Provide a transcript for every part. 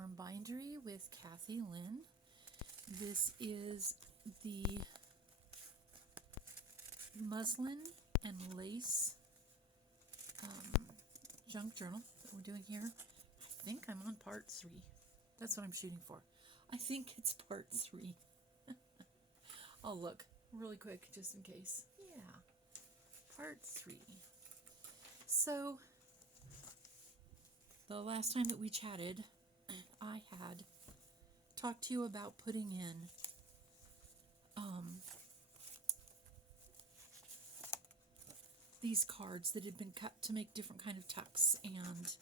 Storm Bindery with Cathy-Lynn. This is the muslin and lace junk journal that we're doing here. I think I'm on part 3. That's what I'm shooting for. I think it's part 3. I'll look really quick just in case. Yeah, part 3. So, the last time that we chatted, I had talked to you about putting in these cards that had been cut to make different kind of tucks and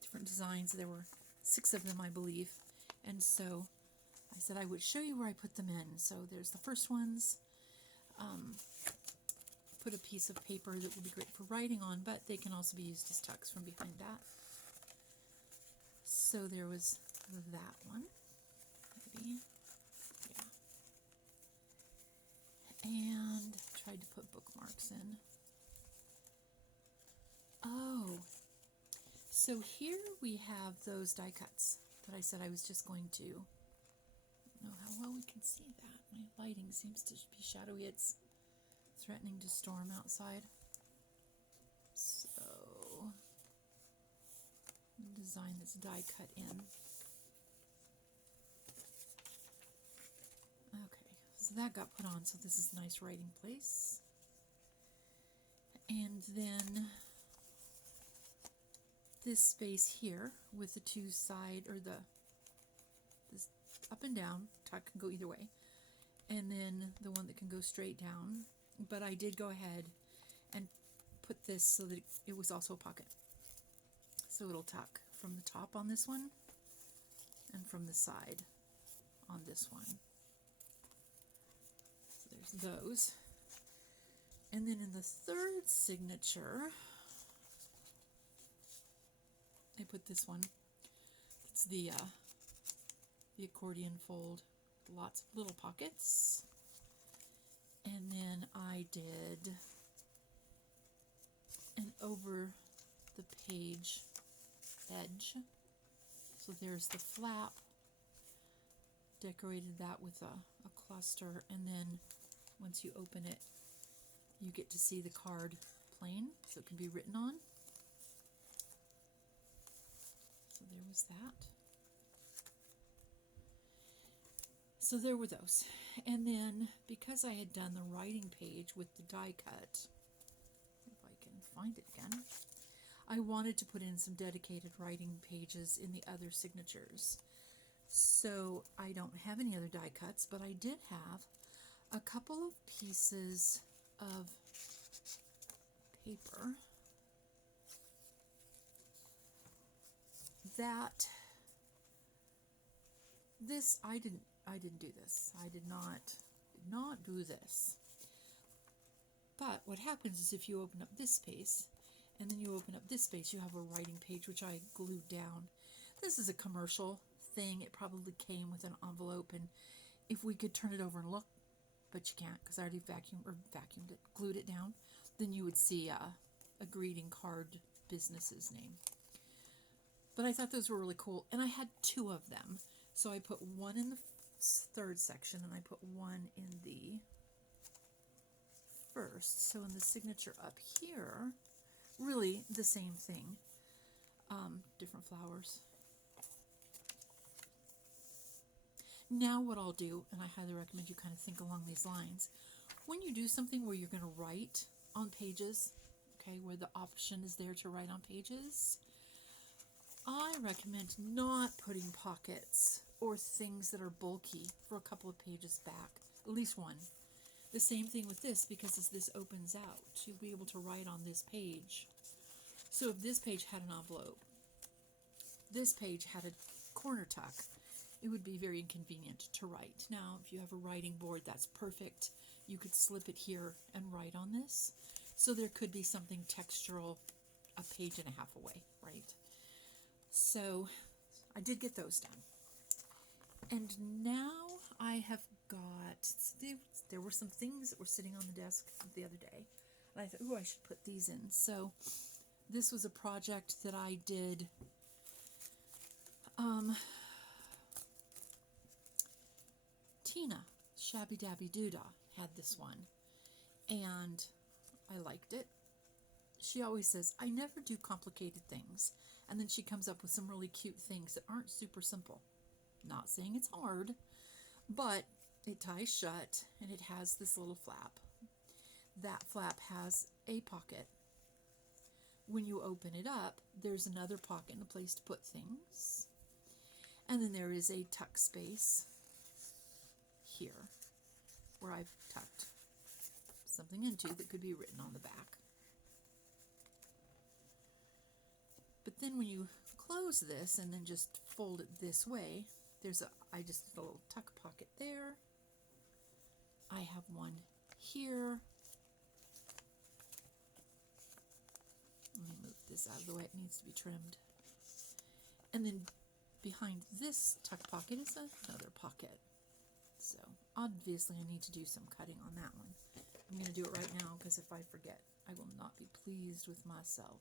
different designs. There were 6 of them, I believe. And so I said I would show you where I put them in. So there's the first ones. Put a piece of paper that would be great for writing on, but they can also be used as tucks from behind that. So there was that one, maybe, yeah. And tried to put bookmarks in. Oh, so here we have those die cuts that I said I was just going to. I don't know how well we can see that. My lighting seems to be shadowy. It's threatening to storm outside. So, design this die cut in. Okay, so that got put on, so this is a nice writing place. And then this space here with the 2 side, or this up and down, tuck can go either way. And then the one that can go straight down. But I did go ahead and put this so that it was also a pocket. So it'll tuck from the top on this one and from the side on this one. So there's those. And then in the third signature, I put this one. It's the accordion fold, lots of little pockets. And then I did an over the page edge. So there's the flap, decorated that with a cluster, and then once you open it, you get to see the card plain, so it can be written on. So there was that. So there were those. And then, because I had done the writing page with the die cut, if I can find it again, I wanted to put in some dedicated writing pages in the other signatures. So I don't have any other die cuts, but I did have a couple of pieces of paper that this I didn't do this. I did not do this. But what happens is if you open up this space and then you open up this space, you have a writing page which I glued down. This is a commercial thing. It probably came with an envelope, and if we could turn it over and look, but you can't because I already vacuumed it, glued it down, then you would see a greeting card business's name. But I thought those were really cool, and I had 2 of them. So I put one in the third section, and I put one in the first. So in the signature up here, really the same thing, different flowers. Now what I'll do, and I highly recommend you kind of think along these lines, when you do something where you're going to write on pages, okay, where the option is there to write on pages, I recommend not putting pockets or things that are bulky for a couple of pages back, at least one. The same thing with this, because as this opens out, you'll be able to write on this page. So if this page had an envelope, this page had a corner tuck, it would be very inconvenient to write. Now, if you have a writing board, that's perfect. You could slip it here and write on this. So there could be something textural a page and a half away, right? So I did get those done. And now I have got, there were some things that were sitting on the desk the other day. And I thought, ooh, I should put these in. So this was a project that I did Tina, Shabby Dabby Doodah, had this one, and I liked it. She always says, I never do complicated things, and then she comes up with some really cute things that aren't super simple. Not saying it's hard, but it ties shut, and it has this little flap. That flap has a pocket. When you open it up, there's another pocket and a place to put things. And then there is a tuck space here where I've tucked something into that could be written on the back. But then when you close this and then just fold it this way, I just did a little tuck pocket there. I have one here. Let me move this out of the way. It needs to be trimmed. And then behind this tuck pocket is another pocket. So obviously I need to do some cutting on that one. I'm going to do it right now because if I forget, I will not be pleased with myself.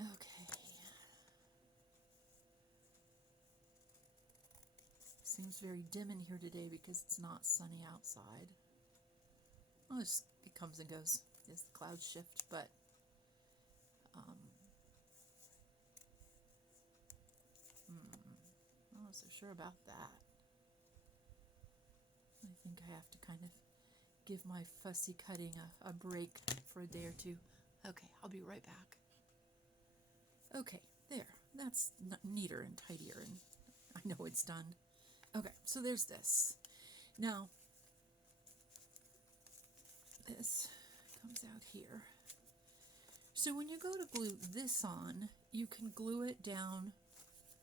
Okay. Seems very dim in here today because it's not sunny outside. Well, it comes and goes as the clouds shift, but I'm not so sure about that. I think I have to kind of give my fussy cutting a break for a day or two. Okay, I'll be right back. Okay, there. That's neater and tidier, and I know it's done. Okay, so there's this. Now, this comes out here. So when you go to glue this on, you can glue it down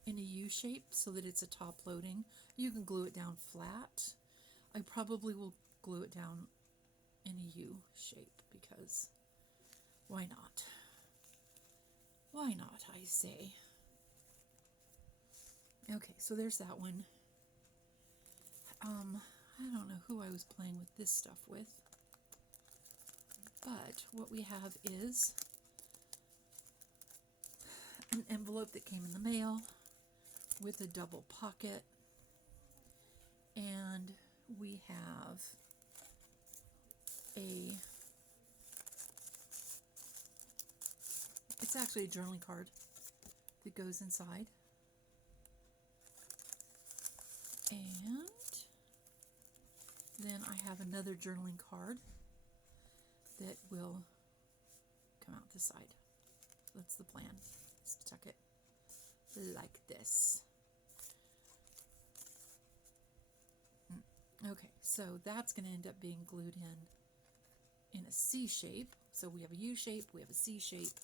in a U shape so that it's a top loading. You can glue it down flat. I probably will glue it down in a U shape because why not? Why not, I say. Okay, so there's that one. I don't know who I was playing with this stuff with, but what we have is an envelope that came in the mail with a double pocket, and we have it's actually a journaling card that goes inside, and then I have another journaling card that will come out this side. That's the plan, is to tuck it like this. Okay, so that's going to end up being glued in a C shape. So we have a U shape, we have a C shape.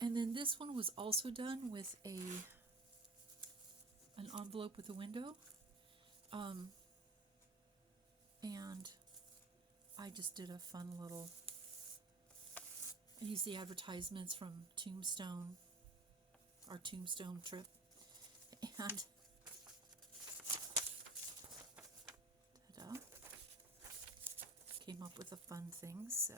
And then this one was also done with an envelope with a window. And I just did a fun little, I used the advertisements from Tombstone, our Tombstone trip, and ta-da, came up with a fun thing. So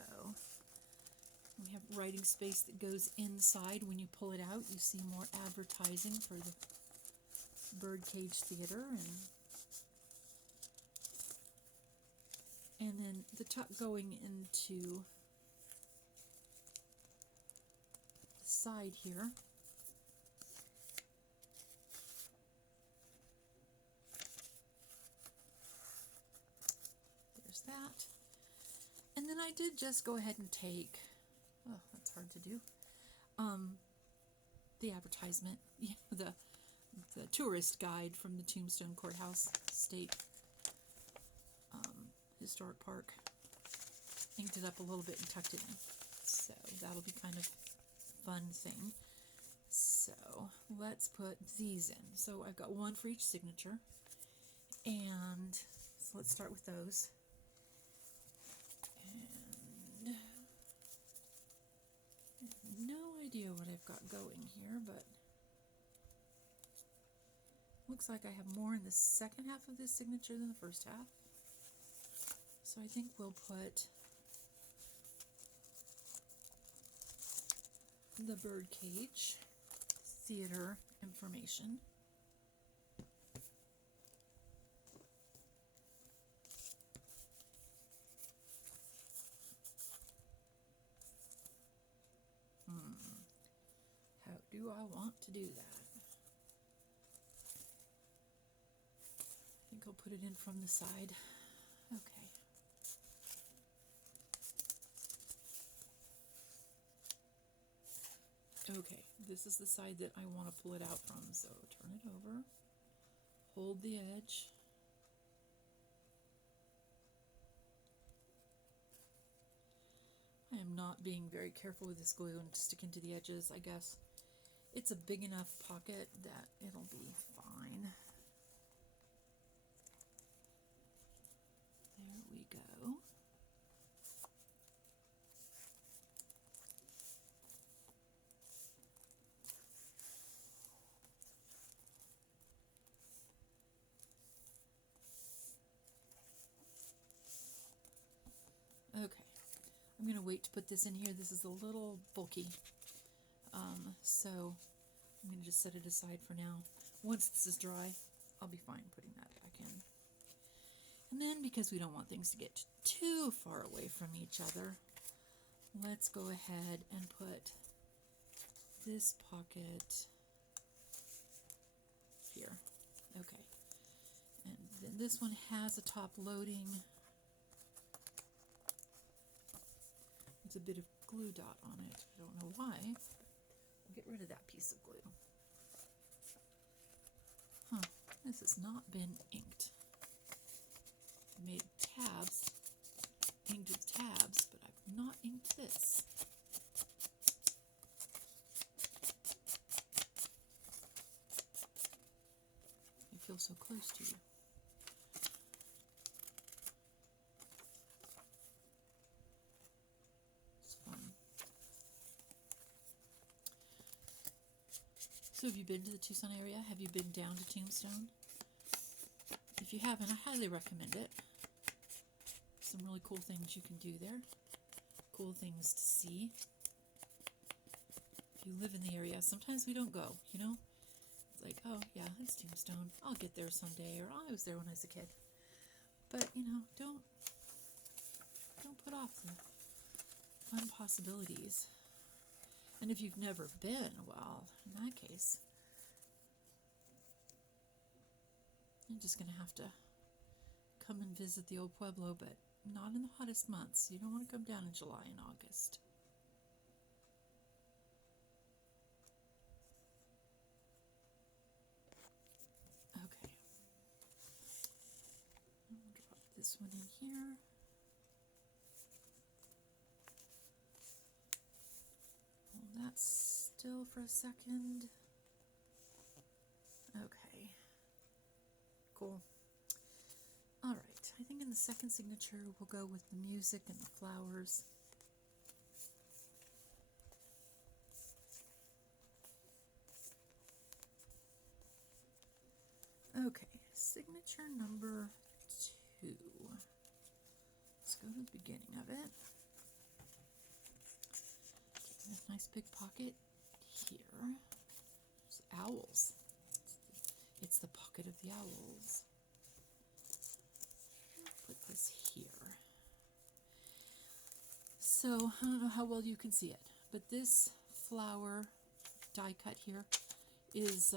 we have writing space that goes inside. When you pull it out, you see more advertising for the Birdcage Theater, and then the tuck going into the side here. There's that. And then I did just go ahead and take, oh, that's hard to do, the advertisement, the tourist guide from the Tombstone Courthouse State Historic Park. Inked it up a little bit and tucked it in. So that'll be kind of fun thing. So let's put these in. So I've got one for each signature. And so let's start with those. And I have no idea what I've got going here, but looks like I have more in the second half of this signature than the first half. So I think we'll put the bird cage, theater information. How do I want to do that? I think I'll put it in from the side. Okay. Okay, this is the side that I want to pull it out from, so turn it over, hold the edge, I am not being very careful with this glue and sticking to the edges. I guess it's a big enough pocket that it'll be fine. There we go. Okay, I'm going to wait to put this in here. This is a little bulky, so I'm going to just set it aside for now. Once this is dry, I'll be fine putting that back in. And then, because we don't want things to get too far away from each other, let's go ahead and put this pocket here. Okay, and then this one has a top loading. There's a bit of glue dot on it. I don't know why. I'll get rid of that piece of glue. Huh, this has not been inked. I made tabs, inked with tabs, but I've not inked this. You feel so close to you. It's fun. So have you been to the Tucson area? Have you been down to Tombstone? If you haven't, I highly recommend it. Some really cool things you can do there. Cool things to see. If you live in the area, sometimes we don't go, you know? It's like, oh yeah, it's Tombstone. I'll get there someday, or oh, I was there when I was a kid. But, you know, don't put off the fun possibilities. And if you've never been, well, in that case, you're just going to have to come and visit the old Pueblo, but not in the hottest months. You don't want to come down in July and August. Okay. I'll drop this one in here. Hold that still for a second. Okay. Cool. All right. I think in the second signature we'll go with the music and the flowers. Okay, signature number 2. Let's go to the beginning of it. This nice big pocket here. There's owls. It's the pocket of the owls. Put this here. So, I don't know how well you can see it, but this flower die cut here is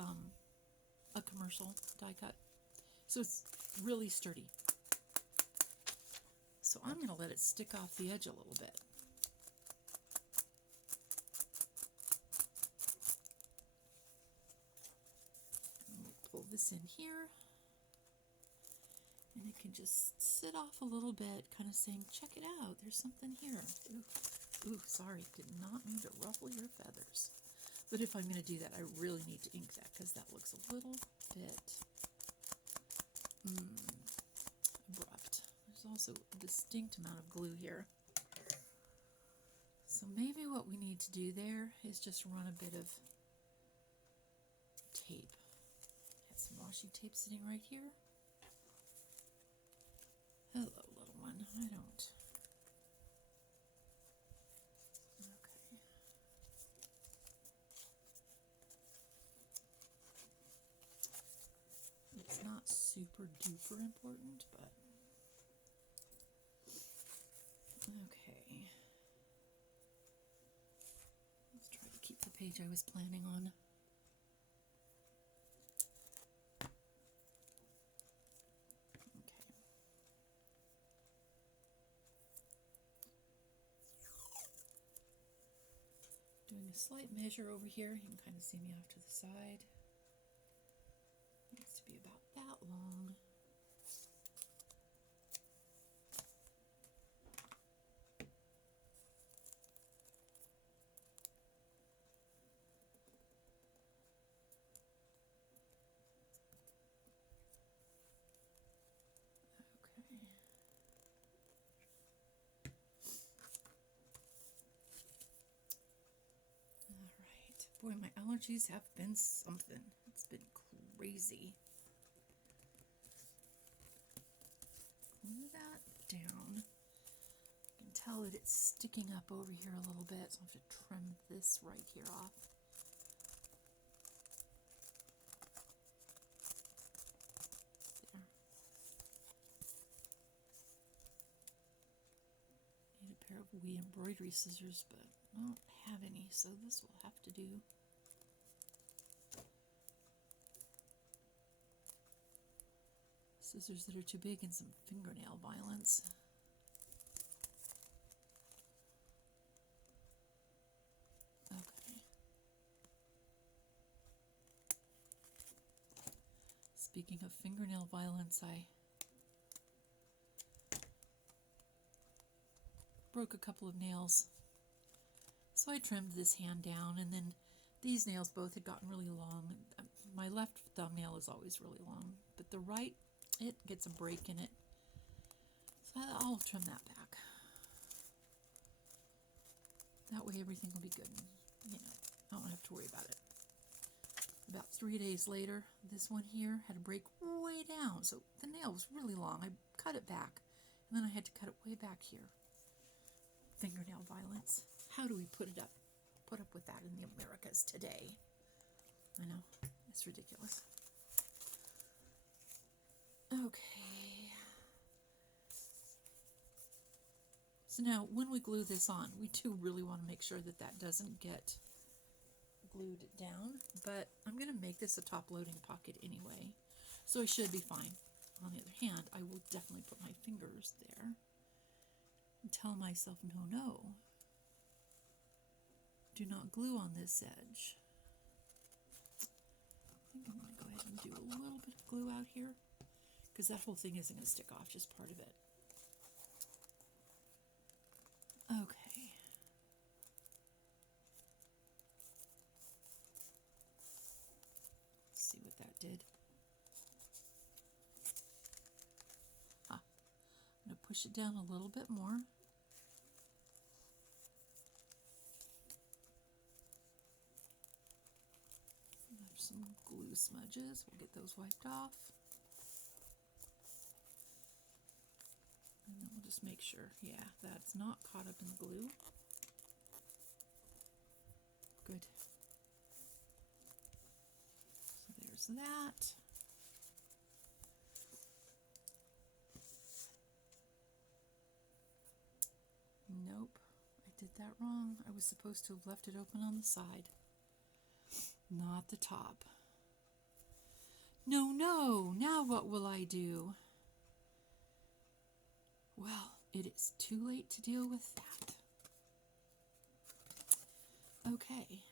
a commercial die cut. So it's really sturdy. So I'm going to let it stick off the edge a little bit. Pull this in here, and it can just sit off a little bit, kind of saying, check it out, there's something here. Ooh, sorry, did not mean to ruffle your feathers. But if I'm going to do that, I really need to ink that, because that looks a little bit abrupt. There's also a distinct amount of glue here. So maybe what we need to do there is just run a bit of tape. Some washi tape sitting right here. Hello, little one. I don't. Okay. super duper important, but okay. Let's try to keep the page I was planning on. Okay. Doing a slight measure over here. You can kind of see me off to the side. Needs to be about that long. Okay. Alright. Boy, my allergies have been something. It's been crazy. Glue that down. You can tell that it's sticking up over here a little bit, so I have to trim this right here off. There. Need a pair of wee embroidery scissors, but I don't have any, so this will have to do. Scissors that are too big and some fingernail violence. Okay. Speaking of fingernail violence, I broke a couple of nails. So I trimmed this hand down, and then these nails both had gotten really long. My left thumbnail is always really long, but the right, it gets a break in it. So I'll trim that back. That way everything will be good. You know, I don't have to worry about it. About 3 days later, this one here had a break way down. So the nail was really long. I cut it back, and then I had to cut it way back here. Fingernail violence. How do we put up with that in the Americas today? I know, it's ridiculous. Okay. So now, when we glue this on, we do really want to make sure that that doesn't get glued down, but I'm going to make this a top-loading pocket anyway, so I should be fine. On the other hand, I will definitely put my fingers there and tell myself, no, do not glue on this edge. I think I'm going to go ahead and do a little bit of glue out here, because that whole thing isn't going to stick off, just part of it. Okay. Let's see what that did. I'm going to push it down a little bit more. There's some glue smudges. We'll get those wiped off. And then we'll just make sure, yeah, that's not caught up in the glue. Good. So there's that. Nope, I did that wrong. I was supposed to have left it open on the side, not the top. No, now what will I do? Well, it is too late to deal with that. Okay.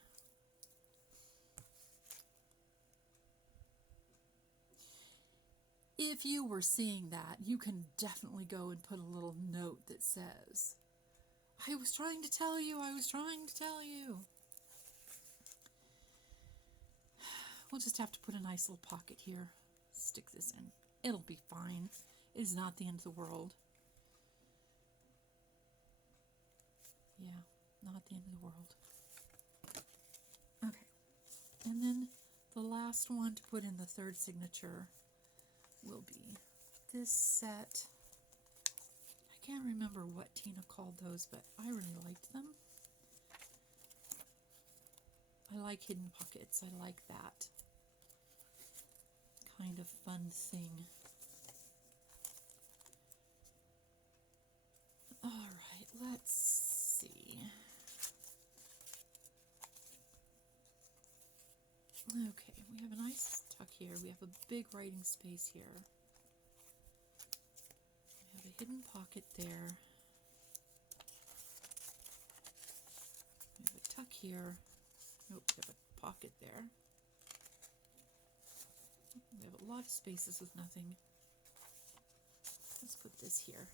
If you were seeing that, you can definitely go and put a little note that says, I was trying to tell you, I was trying to tell you. We'll just have to put a nice little pocket here. Stick this in. It'll be fine. It is not the end of the world. Yeah, not the end of the world. Okay. And then the last one to put in the third signature will be this set. I can't remember what Tina called those, but I really liked them. I like hidden pockets. I like that kind of fun thing. All right, let's see. Okay, we have a nice tuck here. We have a big writing space here. We have a hidden pocket there. We have a tuck here. Nope, we have a pocket there. We have a lot of spaces with nothing. Let's put this here.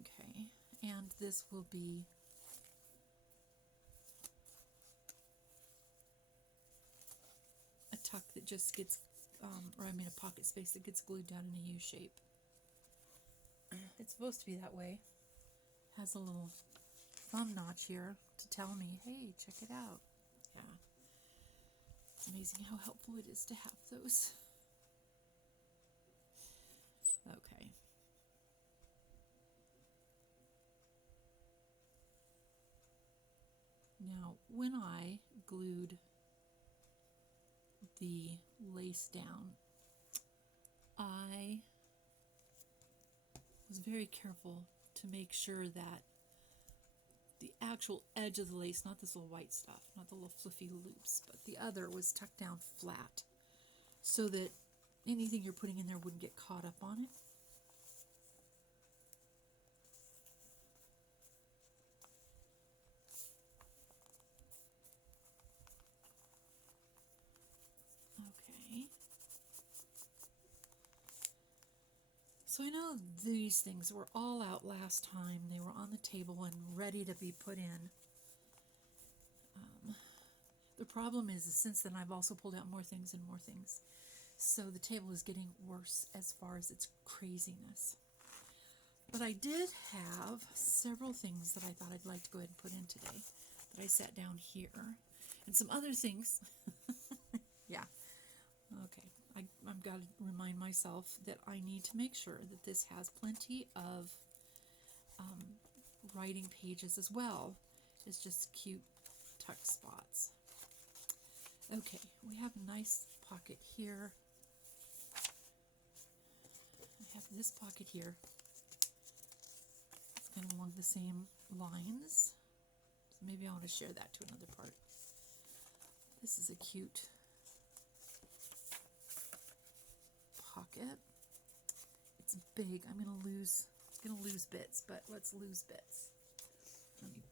Okay, and this will be a tuck that just gets, or I mean a pocket space that gets glued down in a U shape. It's supposed to be that way. Has a little thumb notch here to tell me, hey, check it out. Yeah. It's amazing how helpful it is to have those. Okay. Now, when I glued the lace down, I was very careful to make sure that the actual edge of the lace, not this little white stuff, not the little fluffy loops, but the other was tucked down flat so that anything you're putting in there wouldn't get caught up on it. Okay. So I know these things were all out last time. They were on the table and ready to be put in. The problem is since then I've also pulled out more things and more things. So the table is getting worse as far as its craziness. But I did have several things that I thought I'd like to go ahead and put in today that I set down here. And some other things. Yeah. Okay. I've got to remind myself that I need to make sure that this has plenty of writing pages as well as just cute tuck spots. Okay, we have a nice pocket here. I have this pocket here. It's kind of along the same lines. So maybe I want to share that to another part. This is a cute pocket. It's big. I'm gonna lose bits, but let's lose bits. Let me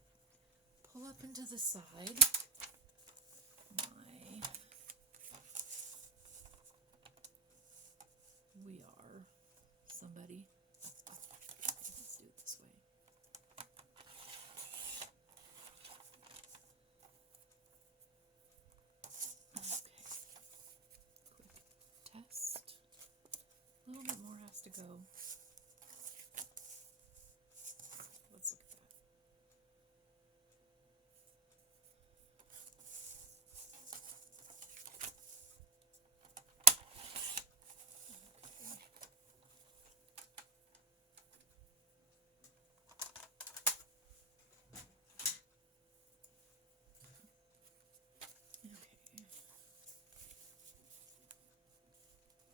pull up into the side. We are somebody. Let's do it this way. Okay. Quick test. A little bit more has to go. Let's look at that.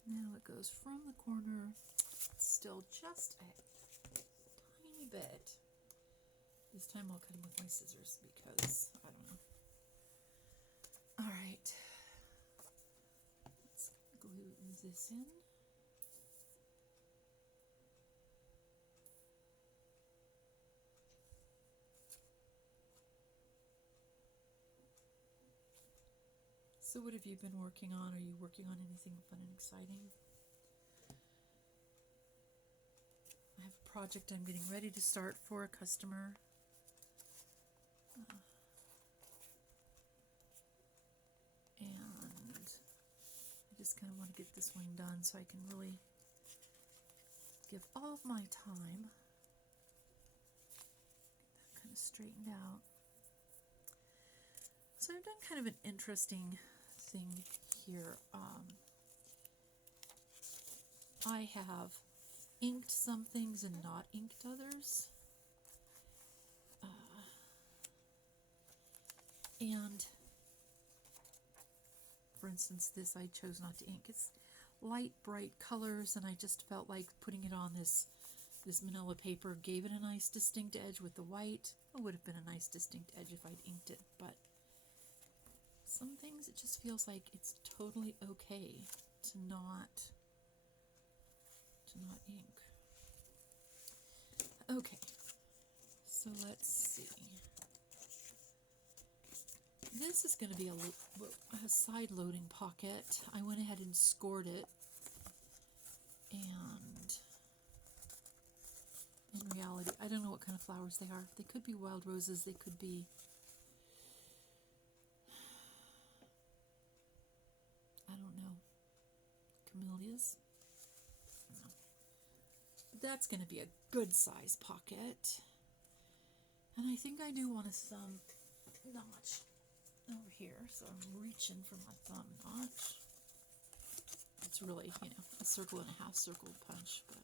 Now it goes from the corner, still just a tiny bit. This time I'll cut them with my scissors because I don't know. All right, let's glue this in. So what have you been working on? Are you working on anything fun and exciting? I have a project I'm getting ready to start for a customer. And I just kind of want to get this one done so I can really give all of my time. Get that kind of straightened out. So I've done kind of an interesting thing here. I have inked some things and not inked others. And for instance, this I chose not to ink. It's light, bright colors, and I just felt like putting it on this manila paper gave it a nice distinct edge with the white. It would have been a nice distinct edge if I'd inked it, but some things it just feels like it's totally okay to not ink. Okay, so let's see. This is going to be a side loading pocket. I went ahead and scored it, and in reality, I don't know what kind of flowers they are. They could be wild roses, they could be, I don't know, camellias? No. That's going to be a good size pocket. And I think I do want a thumb notch over here, so I'm reaching for my thumb notch. It's really, a circle and a half circle punch, but